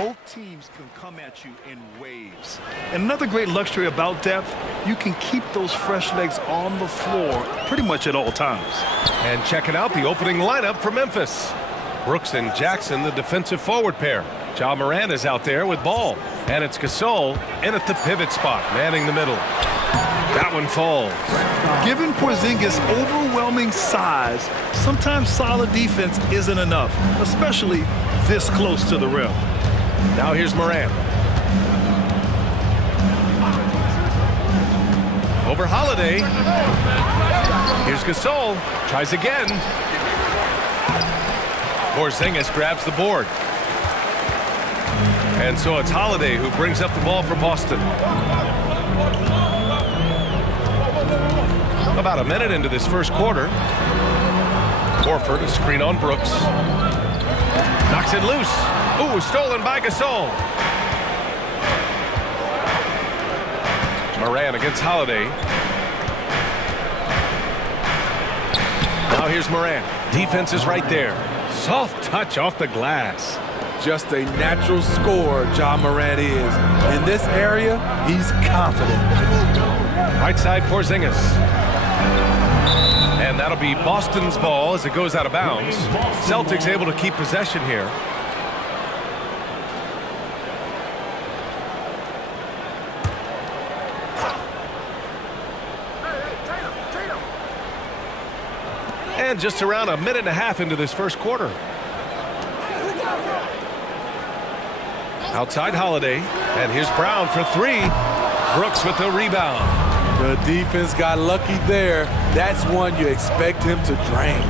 Both teams can come at you in waves. And another great luxury about depth, you can keep those fresh legs on the floor pretty much at all times. And checking out the opening lineup for Memphis. Brooks and Jackson, the defensive forward pair. Ja Morant is out there with ball. And it's Gasol in at the pivot spot, manning the middle. That one falls. Given Porzingis' overwhelming size, sometimes solid defense isn't enough, especially this close to the rim. Now here's Morant. Over Holiday. Here's Gasol. Tries again. Porzingis grabs the board. And so it's Holiday who brings up the ball for Boston. About a minute into this first quarter. Horford, a screen on Brooks. Knocks it loose. Ooh, stolen by Gasol. Morant against Holiday. Now here's Morant. Defense is right there. Soft touch off the glass. Just a natural scorer, Ja Morant is. In this area, he's confident. Right side, Porzingis. And that'll be Boston's ball as it goes out of bounds. Celtics able to keep possession here. And just around a minute and a half into this first quarter. Outside Holiday, and here's Brown for three. Brooks with the rebound. The defense got lucky there. That's one you expect him to drain.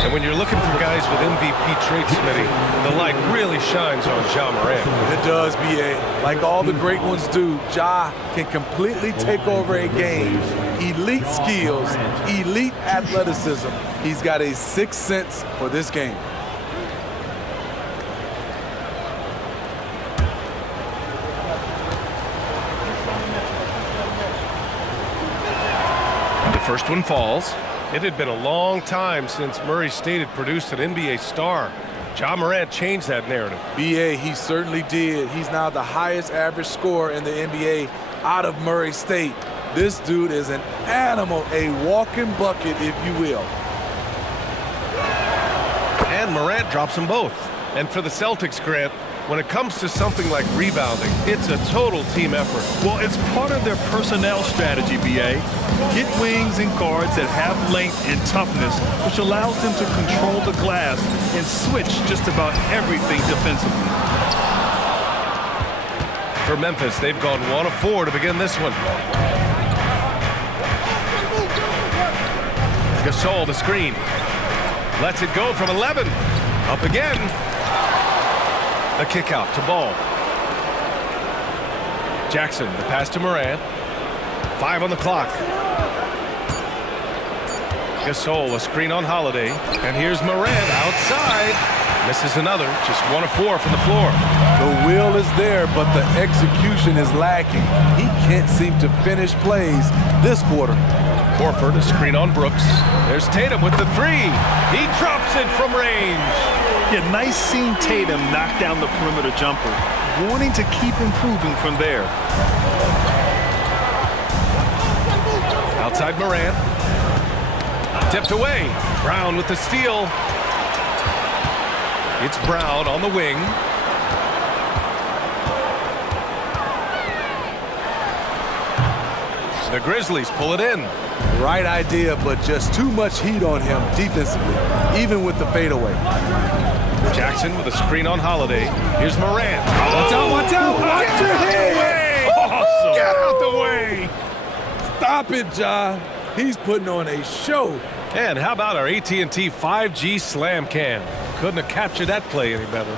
And when you're looking for guys with MVP traits, Smitty, the light really shines on Ja Morant. It does, B.A. Like all the great ones do, Ja can completely take over a game. Elite skills, elite athleticism. He's got a sixth sense for this game. First one falls. It had been a long time since Murray State had produced an NBA star. Ja Morant changed that narrative. B.A., he certainly did. He's now the highest average scorer in the NBA out of Murray State. This dude is an animal, a walking bucket, if you will. And Morant drops them both. And for the Celtics, Grant, when it comes to something like rebounding, it's a total team effort. Well, it's part of their personnel strategy, B.A. Get wings and guards that have length and toughness, which allows them to control the glass and switch just about everything defensively. For Memphis, they've gone 1 of 4 to begin this one. Gasol, the screen. Lets it go from 11. Up again. The kick out to Ball. Jackson, the pass to Morant. 5 on the clock. Gasol, a screen on Holiday. And here's Morant outside. Misses another. Just 1 of 4 from the floor. The will is there, but the execution is lacking. He can't seem to finish plays this quarter. Horford, a screen on Brooks. There's Tatum with the three. He drops it from range. Yeah, nice seeing Tatum knock down the perimeter jumper. Wanting to keep improving from there. Outside Morant. Tipped away. Brown with the steal. It's Brown on the wing. The Grizzlies pull it in. Right idea, but just too much heat on him defensively, even with the fadeaway. Jackson with a screen on Holiday. Here's Morant. Watch out, watch out! Watch your head! Awesome. Get out the way! Stop it, Ja. He's putting on a show. And how about our AT&T 5G Slam Cam? Couldn't have captured that play any better.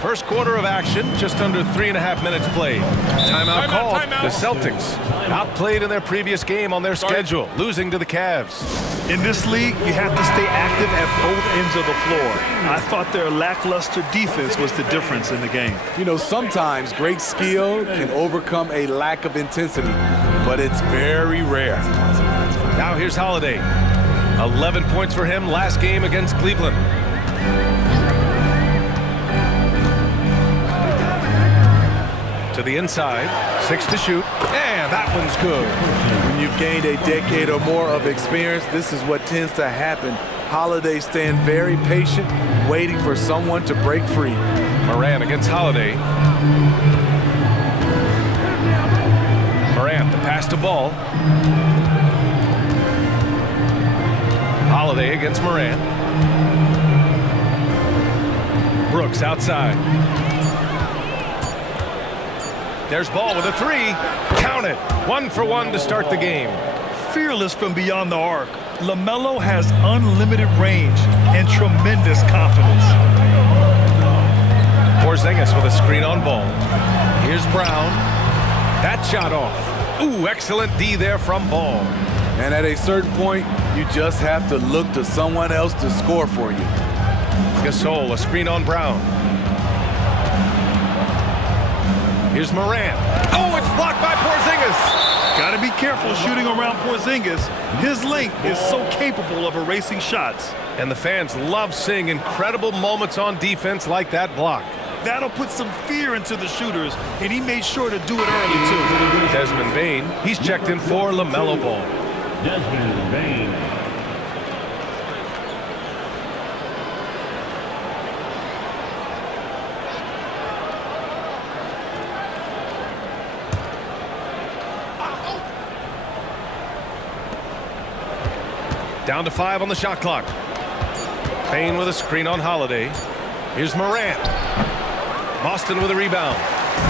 First quarter of action, just under 3.5 minutes played. Timeout called. The Celtics outplayed in their previous game on their schedule, losing to the Cavs. In this league, you have to stay active at both ends of the floor. I thought their lackluster defense was the difference in the game. You know, sometimes great skill can overcome a lack of intensity, but it's very rare. Now here's Holiday. 11 points for him last game against Cleveland. To the inside, 6 to shoot, and that one's good. When you've gained a decade or more of experience, this is what tends to happen. Holiday staying very patient, waiting for someone to break free. Morant against Holiday. Morant, the pass to Ball. Holiday against Morant. Brooks outside. There's Ball with a 3. Count it. 1 for 1 to start the game. Fearless from beyond the arc, LaMelo has unlimited range and tremendous confidence. Porzingis with a screen on Ball. Here's Brown. That shot off. Ooh, excellent D there from Ball. And at a certain point, you just have to look to someone else to score for you. Gasol, a screen on Brown. Here's Morant. Oh, it's blocked by Porzingis. Got to be careful shooting around Porzingis. His length is so capable of erasing shots. And the fans love seeing incredible moments on defense like that block. That'll put some fear into the shooters, and he made sure to do it early, too. Desmond Bane, he's checked in for LaMelo Ball. Desmond Bane. Down to 5 on the shot clock. Bane with a screen on Holiday. Here's Morant. Boston with a rebound.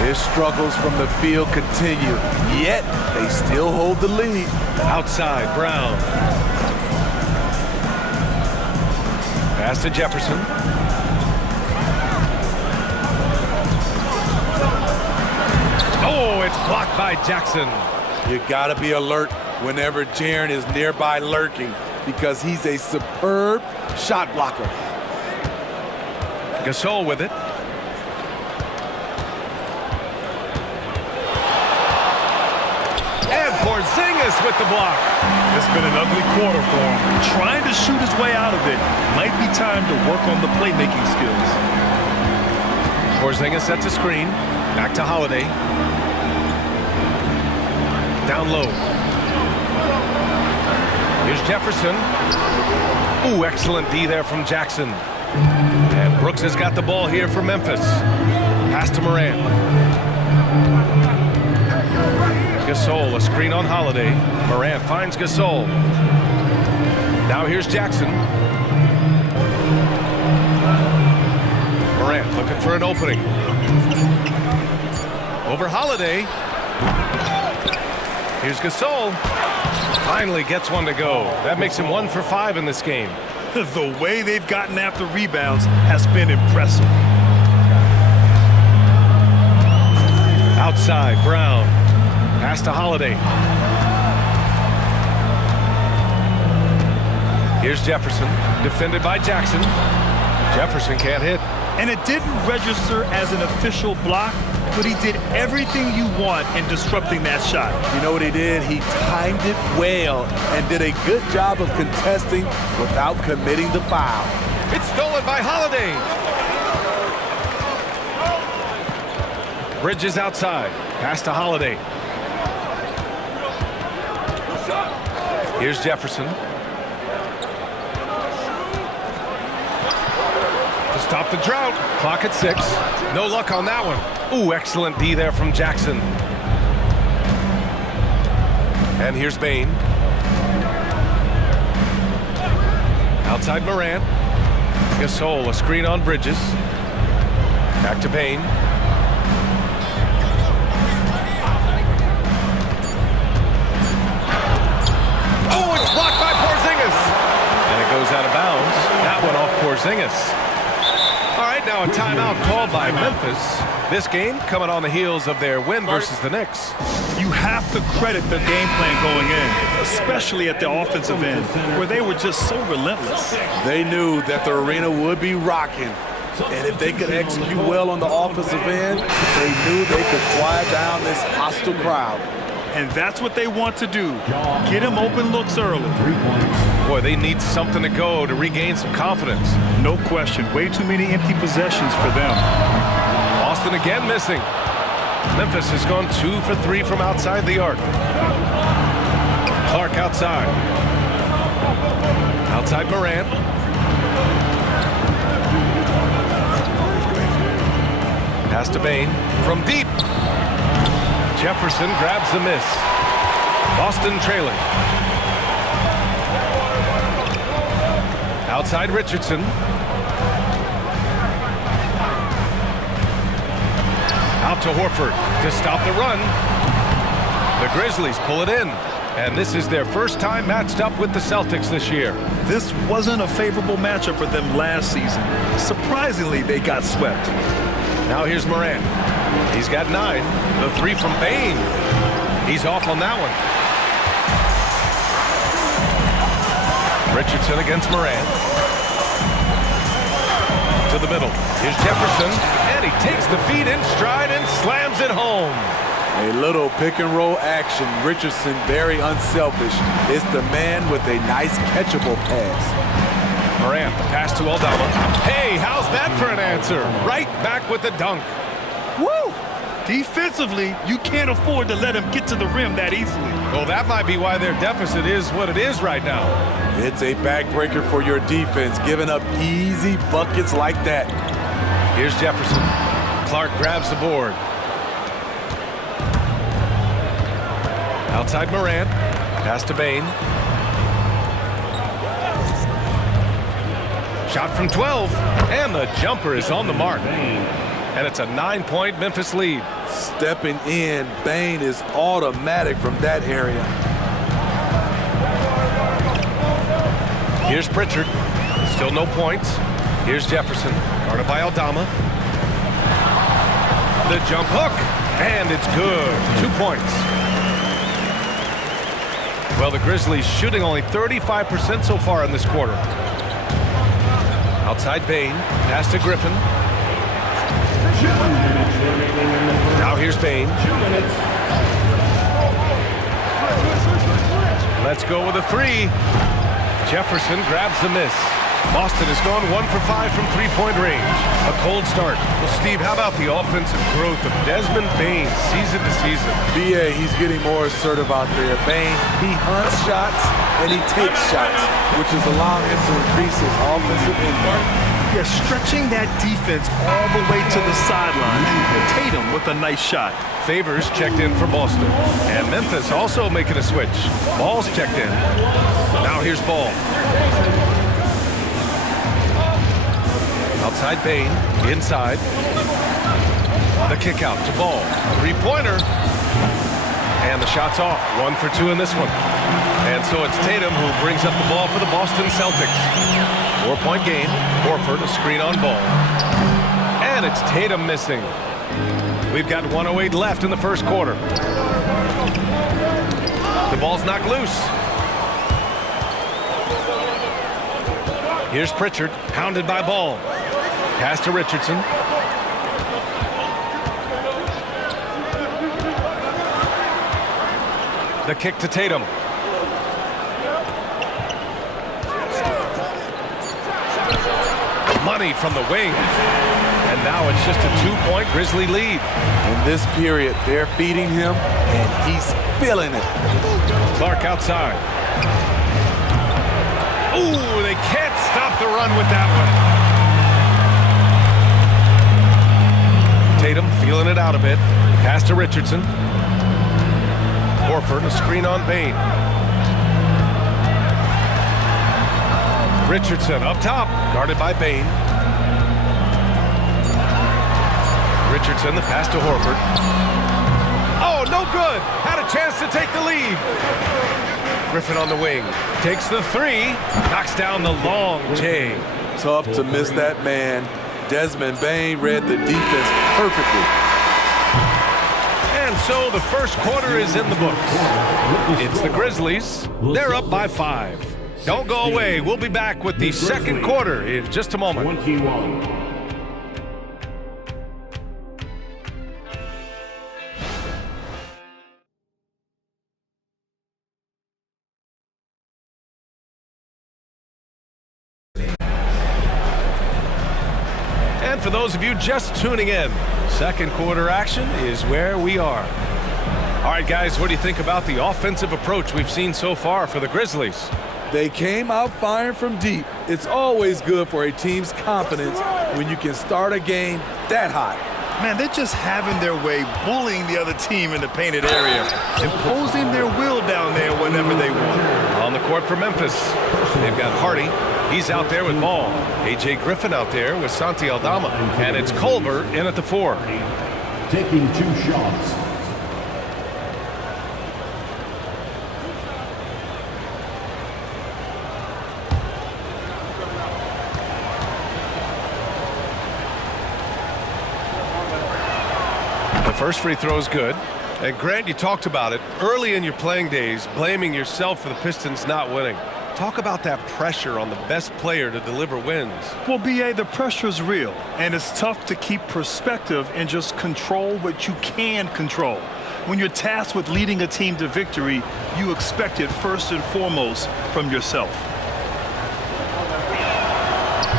His struggles from the field continue, yet they still hold the lead. Outside, Brown. Pass to Jefferson. Oh, it's blocked by Jackson. You gotta be alert whenever Jaren is nearby lurking, because he's a superb shot blocker. Gasol with it. And Porzingis with the block. It's been an ugly quarter for him. Trying to shoot his way out of it. Might be time to work on the playmaking skills. Porzingis sets a screen. Back to Holiday. Down low. Here's Jefferson. Ooh, excellent D there from Jackson. And Brooks has got the ball here for Memphis. Pass to Morant. Gasol, a screen on Holiday. Morant finds Gasol. Now here's Jackson. Morant looking for an opening. Over Holiday. Here's Gasol. Finally gets one to go. That makes him 1 for 5 in this game. The way they've gotten after rebounds has been impressive. Outside, Brown. Pass to Holiday. Here's Jefferson, defended by Jackson. Jefferson can't hit. And it didn't register as an official block, but he did everything you want in disrupting that shot. You know what he did? He timed it well and did a good job of contesting without committing the foul. It's stolen by Holiday. Bridges outside. Pass to Holiday. Here's Jefferson. To stop the drought. Clock at 6. No luck on that one. Ooh, excellent D there from Jackson. And here's Bane. Outside Morant. Gasol, a screen on Bridges. Back to Bane. Oh, it's blocked by Porzingis. And it goes out of bounds. That one off Porzingis. All right, now a timeout called by Memphis. This game coming on the heels of their win versus the Knicks. You have to credit their game plan going in, especially at the offensive end, where they were just so relentless. They knew that the arena would be rocking, and if they could execute well on the offensive end, they knew they could quiet down this hostile crowd. And that's what they want to do. Get him open looks early. Boy, they need something to go to regain some confidence. No question. Way too many empty possessions for them. Boston again missing. Memphis has gone 2 for 3 from outside the arc. Clark outside. Outside Morant. Pass to Bain from deep. Jefferson grabs the miss. Boston trailing. Outside Richardson. Out to Horford to stop the run. The Grizzlies pull it in. And this is their first time matched up with the Celtics this year. This wasn't a favorable matchup for them last season. Surprisingly, they got swept. Now here's Morant. He's got 9. The 3 from Bain. He's off on that one. Richardson against Morant. To the middle. Here's Jefferson. And he takes the feed in stride and slams it home. A little pick and roll action. Richardson very unselfish. It's the man with a nice catchable pass. Morant, the pass to Aldama. Hey, how's that for an answer? Right back with the dunk. Woo! Defensively, you can't afford to let him get to the rim that easily. Well, that might be why their deficit is what it is right now. It's a backbreaker for your defense, giving up easy buckets like that. Here's Jefferson. Clark grabs the board. Outside Morant. Pass to Bain. Shot from 12. And the jumper is on the mark. And it's a 9-point Memphis lead. Stepping in, Bain is automatic from that area. Here's Pritchard. Still no points. Here's Jefferson. Guarded by Aldama. The jump hook. And it's good. 2 points. Well, the Grizzlies shooting only 35% so far in this quarter. Outside Bain. Pass to Griffin. Now here's Bain. Let's go with a 3. Jefferson grabs the miss. Boston has gone 1 for 5 from three-point range. A cold start. Well, Steve, how about the offensive growth of Desmond Bain season to season? BA, he's getting more assertive out there. Bain, he hunts shots and he takes shots, which is allowing him to increase his offensive impact. Yeah, stretching that defense all the way to the sideline. Tatum with a nice shot. Favors checked in for Boston. And Memphis also making a switch. Ball's checked in. Now here's Ball. Outside Bain, inside. The kick out to Ball. 3-pointer. And the shot's off. 1 for 2 in this one. And so it's Tatum who brings up the ball for the Boston Celtics. 4-point game. Horford, a screen on Ball. And it's Tatum missing. We've got 1:08 left in the first quarter. The ball's knocked loose. Here's Pritchard, hounded by Ball. Pass to Richardson. The kick to Tatum. Money from the wing. And now it's just a 2-point Grizzly lead. In this period, they're feeding him, and he's feeling it. Clark outside. Ooh, they can't stop the run with that one. Tatum feeling it out a bit. Pass to Richardson. Horford, a screen on Bain. Richardson up top, guarded by Bain. Richardson, the pass to Horford. Oh, no good. Had a chance to take the lead. Griffin on the wing. Takes the 3. Knocks down the long J. Tough to miss that man. Desmond Bain read the defense perfectly. And so the first quarter is in the books. It's the Grizzlies. They're up by 5. Don't go away. We'll be back with the second quarter in just a moment. 21. And for those of you just tuning in, second quarter action is where we are. All right, guys, what do you think about the offensive approach we've seen so far for the Grizzlies? They came out firing from deep. It's always good for a team's confidence when you can start a game that hot. Man, they're just having their way, bullying the other team in the painted area, imposing their will down there whenever they want. On the court for Memphis, they've got Hardy. He's out there with ball. A.J. Griffin out there with Santi Aldama. And it's Culver in at the 4. Taking 2 shots. The first free throw is good. And Grant, you talked about it early in your playing days, blaming yourself for the Pistons not winning. Talk about that pressure on the best player to deliver wins. Well, B.A., the pressure's real, and it's tough to keep perspective and just control what you can control. When you're tasked with leading a team to victory, you expect it first and foremost from yourself.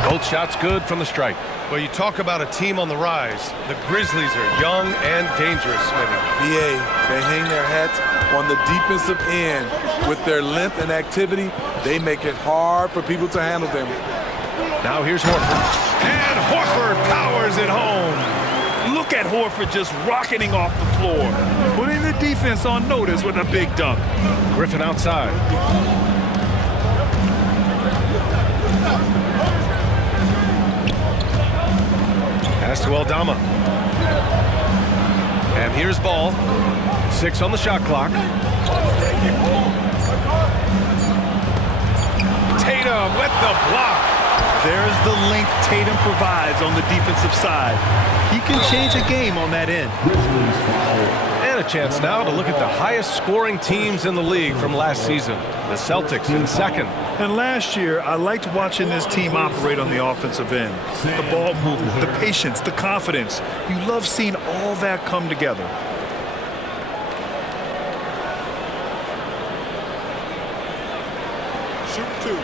Both shots good from the stripe. Well, you talk about a team on the rise. The Grizzlies are young and dangerous, Smitty. BA, they hang their hats on the defensive end. With their length and activity, they make it hard for people to handle them. Now here's Horford. And Horford powers it home. Look at Horford just rocketing off the floor, putting the defense on notice with a big dunk. Griffin outside. Pass to Aldama. And here's ball. 6 on the shot clock. Tatum with the block. There's the length Tatum provides on the defensive side. He can change a game on that end. And a chance now to look at the highest scoring teams in the league from last season. The Celtics in second. And last year, I liked watching this team operate on the offensive end. The ball movement, the patience, the confidence. You love seeing all that come together. Shoot 2.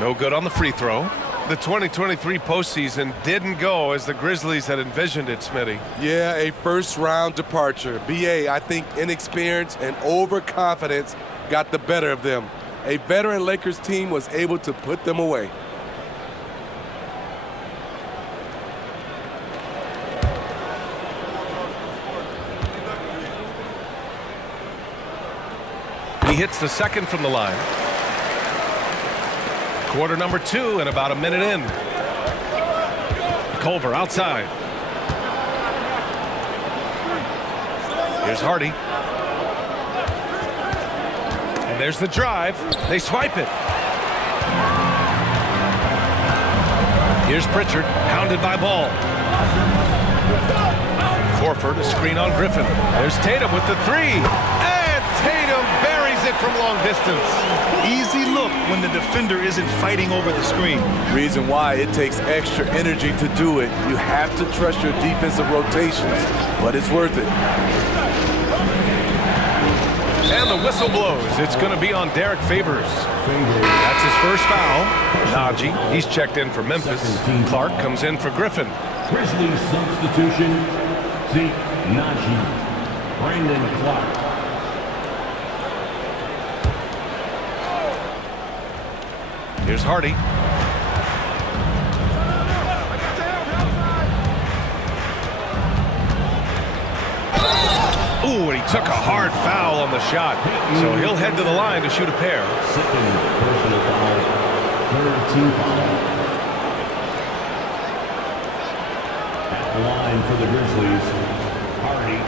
No good on the free throw. The 2023 postseason didn't go as the Grizzlies had envisioned it, Smitty. Yeah, a first-round departure. BA, I think inexperience and overconfidence got the better of them. A veteran Lakers team was able to put them away. He hits the second from the line. Quarter number 2 and about a minute in. Culver outside. Here's Hardy. And there's the drive. They swipe it. Here's Pritchard, hounded by Ball. Horford, a screen on Griffin. There's Tatum with the 3. And Tatum buries it from long distance. Easy look when the defender isn't fighting over the screen. Reason why it takes extra energy to do it. You have to trust your defensive rotations, but it's worth it. And the whistle blows. It's going to be on Derek Favors. That's his first foul. Najee, he's checked in for Memphis. Clark comes in for Griffin. Grizzlies substitution, Zeke Najee, Brandon Clark. Here's Hardy. Ooh, and he took a hard foul on the shot. So he'll head to the line to shoot a pair. Second personal foul, third team foul. At the line for the Grizzlies, Hardy,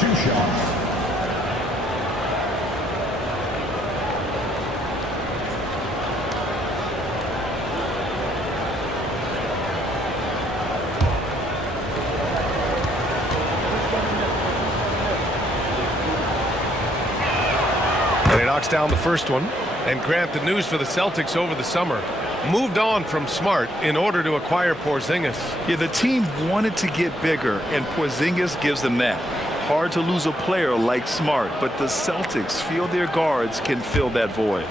2 shots. And he knocks down the first one. And Grant, the news for the Celtics over the summer, moved on from Smart in order to acquire Porzingis. Yeah, the team wanted to get bigger, and Porzingis gives them that. hard to lose a player like Smart, but the Celtics feel their guards can fill that void.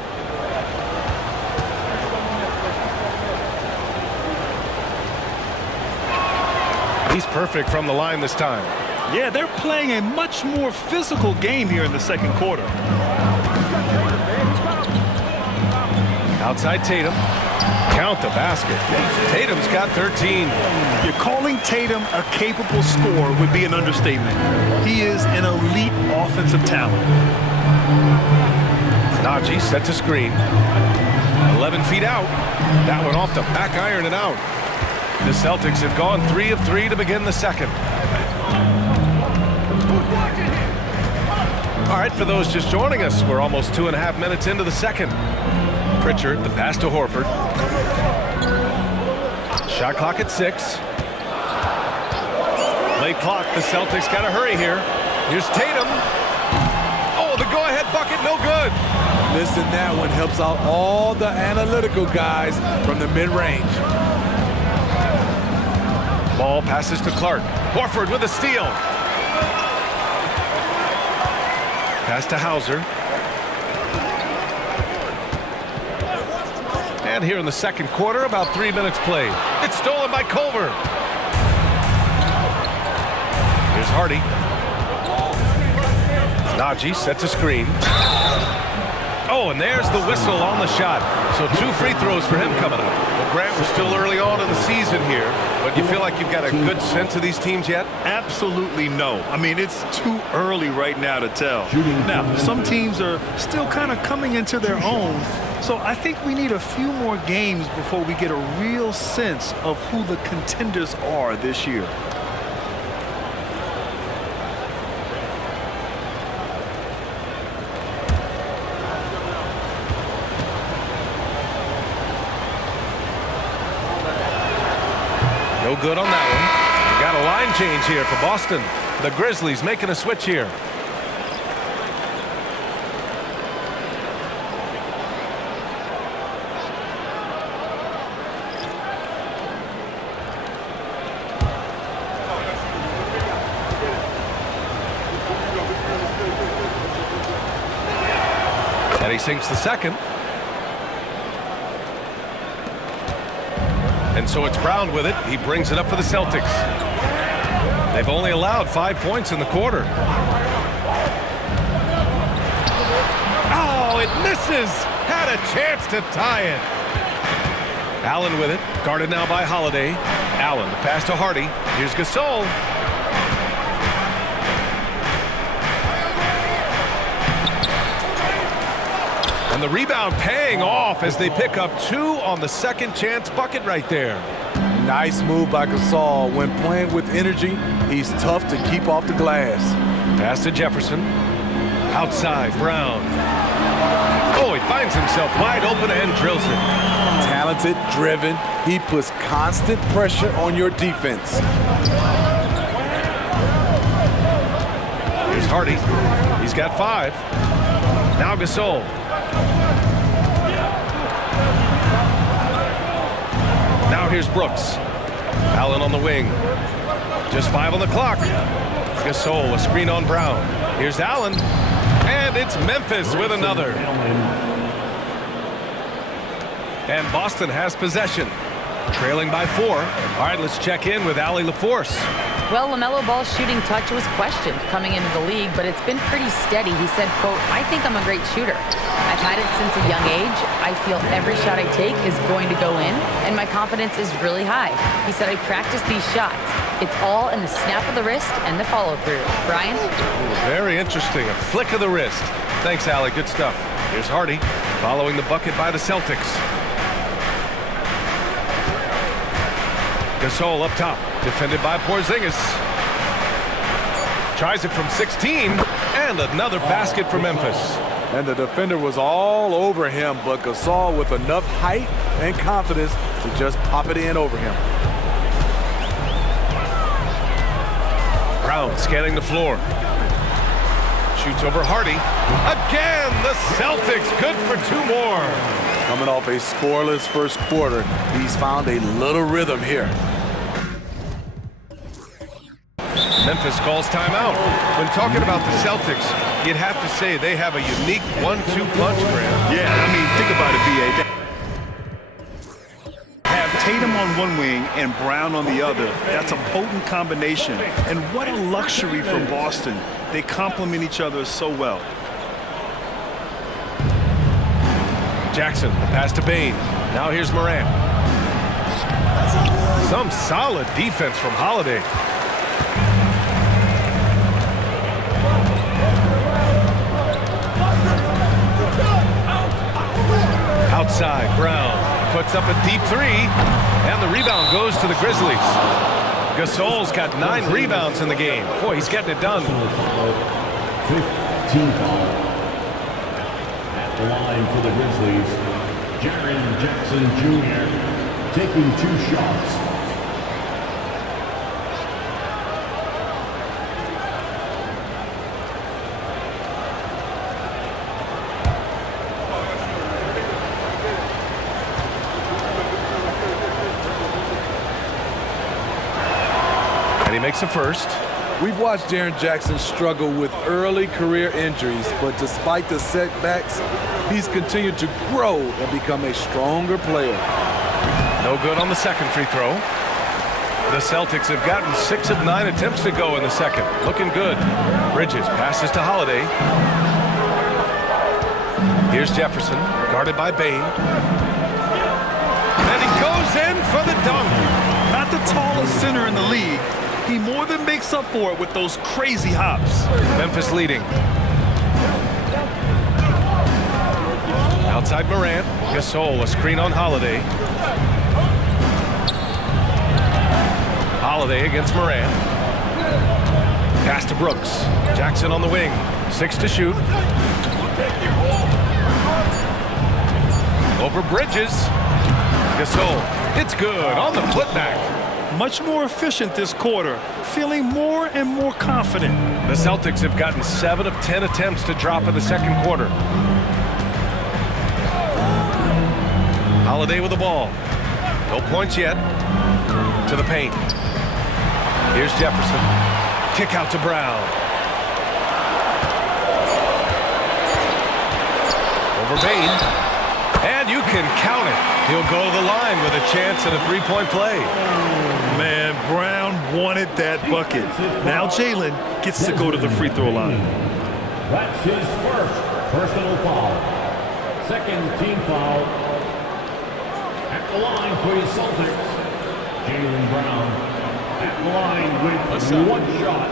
He's perfect from the line this time. Yeah, they're playing a much more physical game here in the second quarter. Outside Tatum. Count the basket. Tatum's got 13. You're calling Tatum a capable scorer would be an understatement. He is an elite offensive talent. Najee set to screen. 11 feet out. That one off the back iron and out. The Celtics have gone 3 of 3 to begin the second. All right, for those just joining us, we're almost 2.5 minutes into the second. Pritchard, the pass to Horford. Shot clock at 6. Late clock, the Celtics got to hurry here. Here's Tatum. Oh, the go-ahead bucket, no good. Listen, that one helps out all the analytical guys from the mid-range. Ball passes to Clark. Horford with a steal. Pass to Hauser. And here in the second quarter, about 3 minutes played. It's stolen by Culver. Here's Hardy. Najee sets a screen. Oh, and there's the whistle on the shot. So 2 free throws for him coming up. Well, Grant, we're still early on in the season here, but you feel like you've got a good sense of these teams yet? Absolutely no. I mean, it's too early right now to tell. Now, some teams are still kind of coming into their own, so I think we need a few more games before we get a real sense of who the contenders are this year. No good on that one. We got a line change here for Boston. The Grizzlies making a switch here. And he sinks the second. And so it's Brown with it. He brings it up for the Celtics. They've only allowed 5 points in the quarter. Oh, it misses. Had a chance to tie it. Allen with it. Guarded now by Holiday. Allen, the pass to Hardy. Here's Gasol. And the rebound paying off as they pick up 2 on the second chance bucket right there. Nice move by Gasol. When playing with energy, he's tough to keep off the glass. Pass to Jefferson. Outside, Brown. Oh, he finds himself wide open and drills it. Talented, driven. He puts constant pressure on your defense. Here's Hardy. He's got 5. Now Gasol. Now here's Brooks. Allen on the wing. Just 5 on the clock. Gasol, a screen on Brown. Here's Allen. And it's Memphis with another. And Boston has possession. Trailing by 4. All right, let's check in with Allie LaForce. Well, LaMelo Ball's shooting touch was questioned coming into the league, but it's been pretty steady. He said, quote, "I think I'm a great shooter. I've had it since a young age. I feel every shot I take is going to go in, and my confidence is really high." He said, "I practice these shots. It's all in the snap of the wrist and the follow-through." Brian? Very interesting. A flick of the wrist. Thanks, Allie. Good stuff. Here's Hardy following the bucket by the Celtics. Gasol up top, defended by Porzingis. Tries it from 16, and another basket for Memphis. And the defender was all over him, but Gasol with enough height and confidence to just pop it in over him. Brown scanning the floor. Shoots over Hardy. Again, the Celtics good for 2 more. Coming off a scoreless first quarter, he's found a little rhythm here. Memphis calls timeout. When talking about the Celtics, you'd have to say they have a unique 1-2 punch, Graham. Yeah, I mean, think about it, B.A. Have Tatum on one wing and Brown on the other. That's a potent combination. And what a luxury for Boston. They complement each other so well. Jackson, the pass to Bane. Now here's Morant. Some solid defense from Holiday. Outside, Brown puts up a deep three, and the rebound goes to the Grizzlies. Gasol's got 9 rebounds in the game. Boy, he's getting it done. 15 foul. At the line for the Grizzlies, Jaren Jackson Jr. taking 2 shots. He makes a first. We've watched Jaren Jackson struggle with early career injuries, but despite the setbacks, he's continued to grow and become a stronger player. No good on the second free throw. The Celtics have gotten 6 of 9 attempts to go in the second. Looking good. Bridges passes to Holiday. Here's Jefferson, guarded by Bane. And he goes in for the dunk. Not the tallest center in the league. He more than makes up for it with those crazy hops. Memphis leading. Outside Morant. Gasol, a screen on Holiday. Holiday against Morant. Pass to Brooks. Jackson on the wing. 6 to shoot. Over Bridges. Gasol. It's good on the putback. Much more efficient this quarter, feeling more and more confident. The Celtics have gotten 7 of 10 attempts to drop in the second quarter. Holiday with the ball. No points yet. To the paint. Here's Jefferson. Kick out to Brown. Over Bane. And you can count it. He'll go to the line with a chance at a 3-point play. Man, Brown wanted that bucket. Now Jaylen gets to go to the free throw line. That's his first personal foul. Second team foul. At the line for the Celtics, Jaylen Brown. At the line with 1 shot.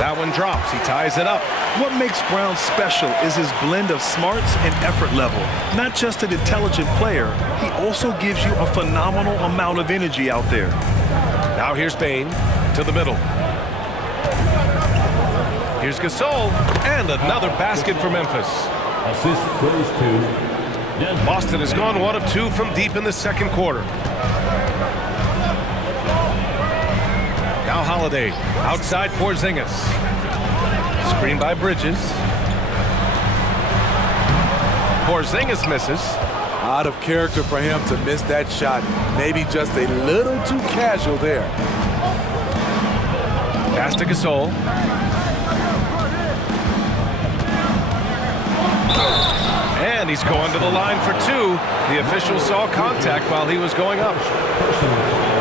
That one drops. He ties it up. What makes Brown special is his blend of smarts and effort level. Not just an intelligent player, he also gives you a phenomenal amount of energy out there. Now here's Bane to the middle. Here's Gasol, and another basket for Memphis. Assist goes to Boston has gone 1 of 2 from deep in the second quarter. Now Holiday, outside Porzingis. Screen by Bridges. Porzingis misses. Out of character for him to miss that shot. Maybe just a little too casual there. Pass to Gasol. And he's going to the line for 2. The official saw contact while he was going up.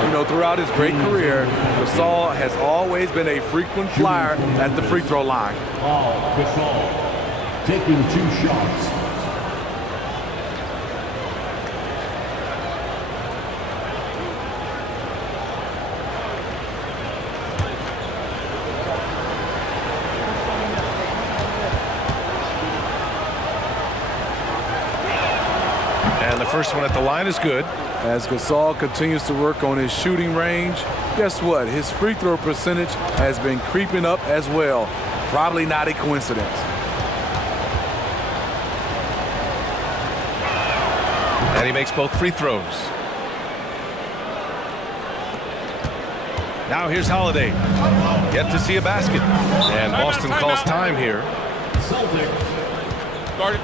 You know, throughout his great career, Gasol has always been a frequent flyer at the free throw line. Gasol taking 2 shots. And the first one at the line is good. As Gasol continues to work on his shooting range, guess what? His free throw percentage has been creeping up as well. Probably not a coincidence. And he makes both free throws. Now here's Holiday. Yet to see a basket. And Boston calls time here. Celtics Guard it.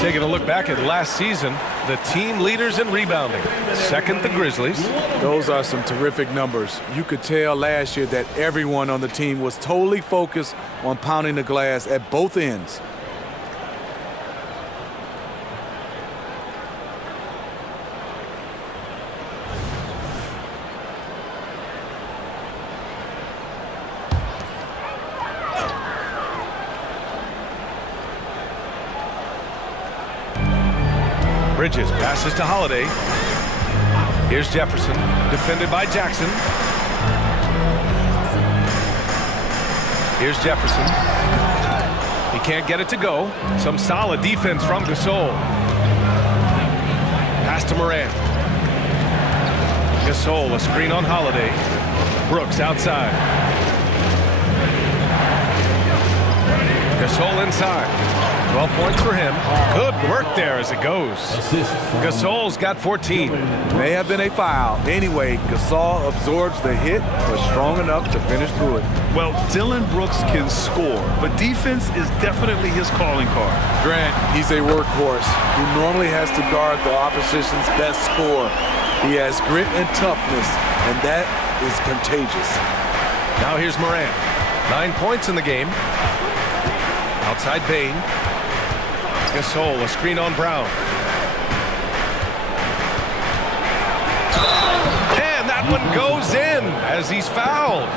Taking a look back at last season, the team leaders in rebounding. Second, the Grizzlies. Those are some terrific numbers. You could tell last year that everyone on the team was totally focused on pounding the glass at both ends. Bridges passes to Holiday. Here's Jefferson, defended by Jackson. Here's Jefferson. He can't get it to go. Some solid defense from Gasol. Pass to Morant. Gasol, a screen on Holiday. Brooks outside. Gasol inside. 12 points for him. Good work there as it goes. Gasol's got 14. May have been a foul. Anyway, Gasol absorbs the hit, but strong enough to finish through it. Well, Dylan Brooks can score, but defense is definitely his calling card. Grant, he's a workhorse who normally has to guard the opposition's best scorer. He has grit and toughness, and that is contagious. Now here's Morant. 9 points in the game. Outside Bain. Gasol, a screen on Brown. And that one goes in as he's fouled.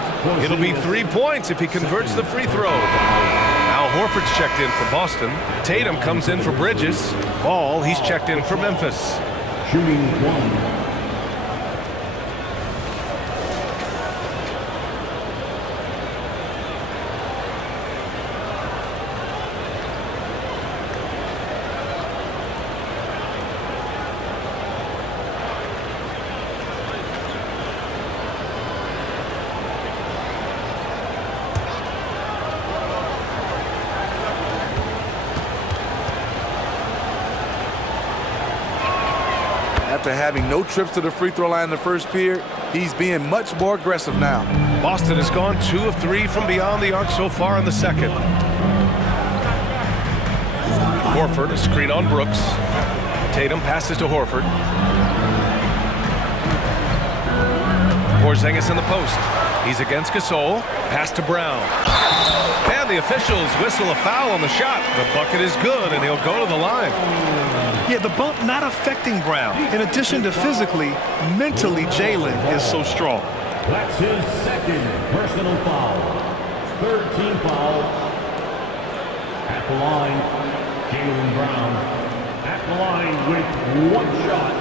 It'll be 3 points if he converts the free throw. Now Horford's checked in for Boston. Tatum comes in for Bridges. Ball, he's checked in for Memphis. Shooting one. After having no trips to the free throw line in the first period, he's being much more aggressive now. Boston has gone 2 of 3 from beyond the arc so far in the second. Horford, a screen on Brooks. Tatum passes to Horford. Porzingis in the post. He's against Gasol. Pass to Brown. And the officials whistle a foul on the shot. The bucket is good, and he'll go to the line. Yeah, the bump not affecting Brown. In addition to physically, mentally, Jaylen is so strong. That's his second personal foul. Third team foul. At the line, Jaylen Brown. At the line with one shot.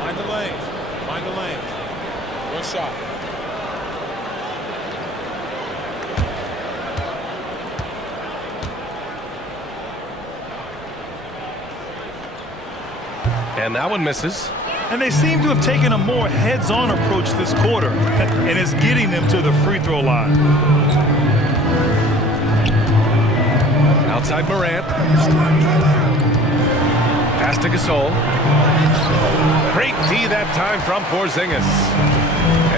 Mind the lanes. Mind the lanes. One shot. And that one misses. And they seem to have taken a more heads-on approach this quarter, and it's getting them to the free throw line. Outside Morant. Pass to Gasol. Great D that time from Porzingis.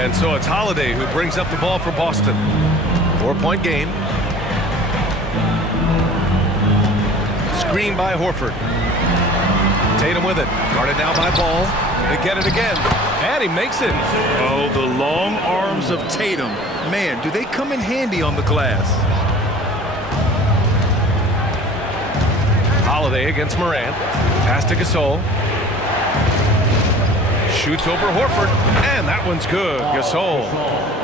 And so it's Holiday who brings up the ball for Boston. 4-point game. Screen by Horford. Tatum with it. Guarded now by Ball. They get it again. And he makes it. Oh, the long arms of Tatum. Man, do they come in handy on the glass. Holiday against Morant. Pass to Gasol. Shoots over Horford. And that one's good.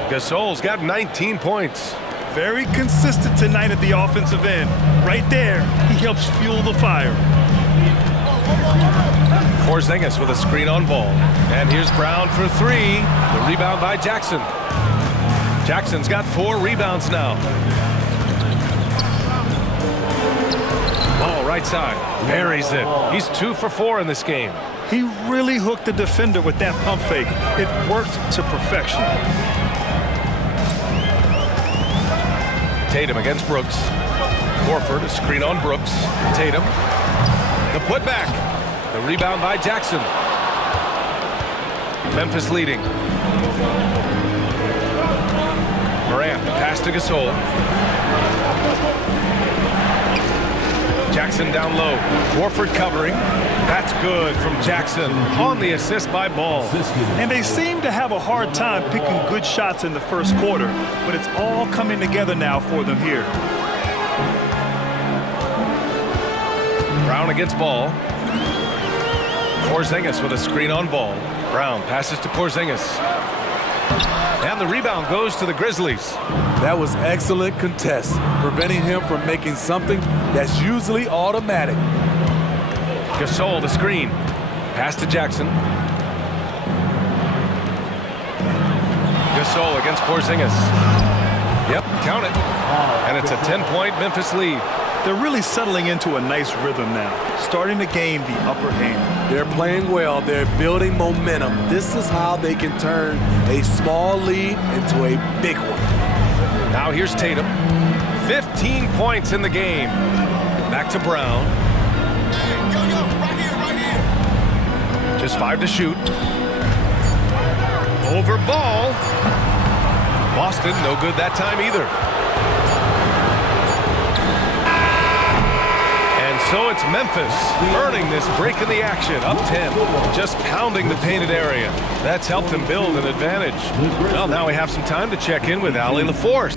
Gasol's got 19 points. Very consistent tonight at the offensive end. Right there, he helps fuel the fire. Porzingis with a screen on Ball. And here's Brown for 3. The rebound by Jackson. Jackson's got 4 rebounds now. Ball right side. Buries it. He's 2 for 4 in this game. He really hooked the defender with that pump fake. It worked to perfection. Tatum against Brooks. Horford, a screen on Brooks. Tatum. The putback. The rebound by Jackson. Memphis leading. Morant, pass to Gasol. Jackson down low. Warford covering. That's good from Jackson on the assist by Ball. And they seem to have a hard time picking good shots in the first quarter, but it's all coming together now for them here. Brown against Ball. Porzingis with a screen on Ball. Brown passes to Porzingis. And the rebound goes to the Grizzlies. That was excellent contest, preventing him from making something that's usually automatic. Gasol, the screen. Pass to Jackson. Gasol against Porzingis. Yep, count it. And it's a 10-point Memphis lead. They're really settling into a nice rhythm now, starting to gain the upper hand. They're playing well. They're building momentum. This is how they can turn a small lead into a big one. Now here's Tatum. 15 points in the game. Back to Brown. Just 5 to shoot. Over Ball. Boston, no good that time either. And so it's Memphis earning this break in the action, up 10, just pounding the painted area. That's helped them build an advantage. Well, now we have some time to check in with Allie LaForce.